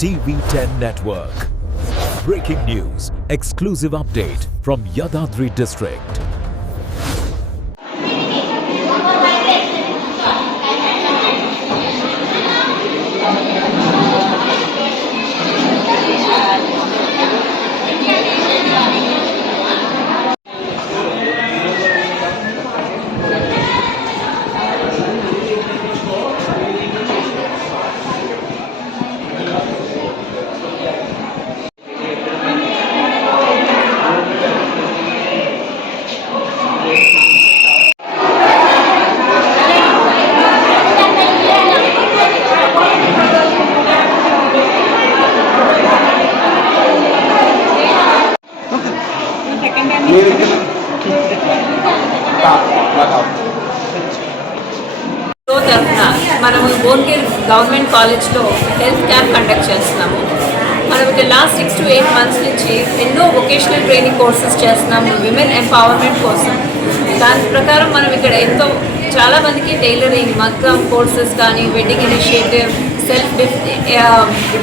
TV10 Network. Breaking news, exclusive update from Yadadri district. మనము Bhongir government కాలేజ్లో health camp conduct చేస్తున్నాము. మనం ఇక్కడ లాస్ట్ 6 to 8 months నుంచి ఎన్నో వొకేషనల్ ట్రైనింగ్ కోర్సెస్ చేస్తున్నాము విమెన్ ఎంపవర్మెంట్ కోసం. దాని ప్రకారం మనం ఇక్కడ చాలా మందికి టైలరింగ్, మగ్గం కోర్సెస్ కానీ, wedding initiative,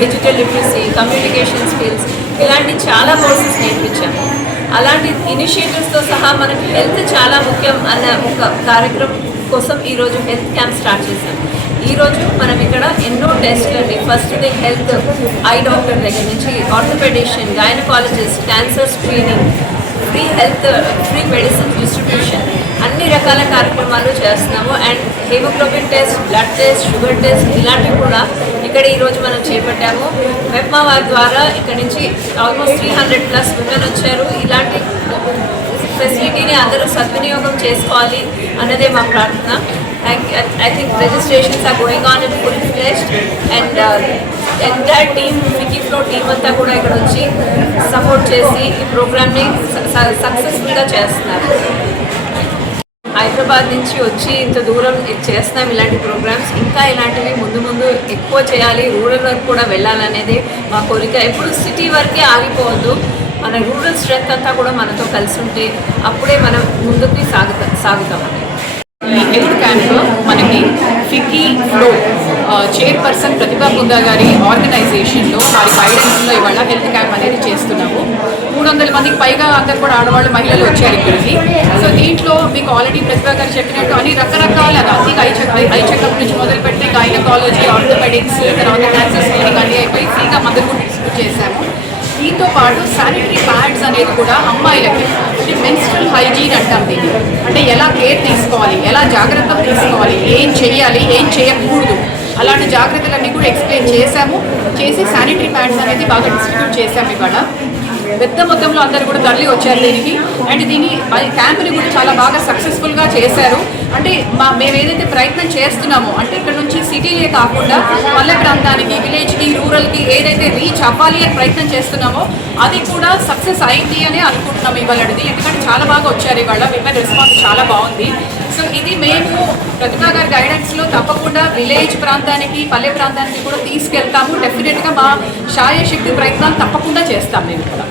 digital literacy, communication skills ఇలాంటి చాలా కోర్సెస్ నేర్పించాము. అలాంటి ఇనిషియేటివ్స్తో సహా మనకి హెల్త్ చాలా ముఖ్యం అన్న ఒక కార్యక్రమం కోసం ఈరోజు హెల్త్ క్యాంప్ స్టార్ట్ చేశాం. ఈరోజు మనం ఇక్కడ ఎన్నో టెస్ట్లని, first day health eye doctor దగ్గర నుంచి orthopedician, gynaecologist, cancer screening, free medicine distribution, అన్ని రకాల కార్యక్రమాలు చేస్తున్నాము. And haemoglobin test, blood test, sugar test ఇలాంటివి కూడా ఇక్కడ ఈరోజు మనం చేపట్టాము. మెప్మా వారి ద్వారా ఇక్కడ నుంచి ఆల్మోస్ట్ 300+ విమెన్ వచ్చారు. ఇలాంటి ఫెసిలిటీని అందరూ సద్వినియోగం చేసుకోవాలి అన్నదే మా ప్రార్థన. I think registrations are going on in full-fledged and entire team, Wiki Flow team అంతా కూడా ఇక్కడ వచ్చి సపోర్ట్ చేసి ఈ ప్రోగ్రామ్ని సక్సెస్ఫుల్గా చేస్తున్నారు. హైదరాబాద్ నుంచి వచ్చి ఇంత దూరం చేస్తున్నాం ఇలాంటి ప్రోగ్రామ్స్. ఇంకా ఇలాంటివి ముందు ముందు ఎక్కువ చేయాలి, రూరల్ వరకు కూడా వెళ్ళాలనేది మా కోరిక. ఎప్పుడు సిటీ వరకే ఆగిపోవద్దు. మన రూరల్ స్ట్రెంత్ అంతా కూడా మనతో కలిసి ఉంటే అప్పుడే మనం ముందుకు సాగుతామని. ఈ హెల్త్ క్యాంప్లో మనకి ఫికీ ఫ్లో చైర్పర్సన్ ప్రతిభా బుద్ధా గారి ఆర్గనైజేషన్లో వారి గైడెన్స్లో ఇవాళ హెల్త్ క్యాంప్ అనేది చేస్తున్నాము. 300 మందికి పైగా అందరు కూడా ఆడవాళ్ళు, మహిళలు వచ్చారు ఇక్కడికి. సో దీంట్లో మీకు ఆల్రెడీ ప్రతిభా గారు చెప్పినట్టు అన్ని రకరకాలుగా ఐ చెకప్ నుంచి మొదలు పెడితే గైనకాలజీ, ఆర్థోపెడిక్స్, తర్వాత క్యాన్సర్ స్క్రీనింగ్ అన్నీ అయిపోయి ఫ్రీగా మందులు కూడా డిస్ట్రిబ్యూట్ చేశాము. దీంతో పాటు శానిటరీ ప్యాడ్స్ అనేది కూడా అమ్మాయిలకి, అంటే మెన్స్ట్రల్ హైజీన్ అంటాం దీన్ని, అంటే ఎలా కేర్ తీసుకోవాలి, ఎలా జాగ్రత్తలు తీసుకోవాలి, ఏం చేయాలి, ఏం చేయకూడదు, అలాంటి జాగ్రత్తలన్నీ కూడా ఎక్స్ప్లెయిన్ చేసి శానిటరీ ప్యాడ్స్ అనేది బాగా డిస్ట్రిబ్యూట్ చేశాము. ఇవాళ పెద్ద మొత్తంలో అందరు కూడా తరలి వచ్చారు దీనికి. అండ్ దీని క్యాంపుని కూడా చాలా బాగా సక్సెస్ఫుల్గా చేశారు. అంటే మేము ఏదైతే ప్రయత్నం చేస్తున్నామో, అంటే ఇక్కడ నుంచి సిటీలే కాకుండా పల్లె ప్రాంతానికి, విలేజ్కి, రూరల్కి ఏదైతే రీచ్ అవ్వాలి అని ప్రయత్నం చేస్తున్నామో అది కూడా సక్సెస్ అయింది అని అనుకుంటున్నాము ఇవాళది. ఎందుకంటే చాలా బాగా వచ్చారు ఇవాళ, విమెన్ రెస్పాన్స్ చాలా బాగుంది. సో ఇది మేము ప్రతిభా గారి గైడెన్స్లో తప్పకుండా విలేజ్ ప్రాంతానికి, పల్లె ప్రాంతానికి కూడా తీసుకెళ్తాము. డెఫినెట్గా మా శాయశక్తి ప్రయత్నాలు తప్పకుండా చేస్తాం మేము కూడా.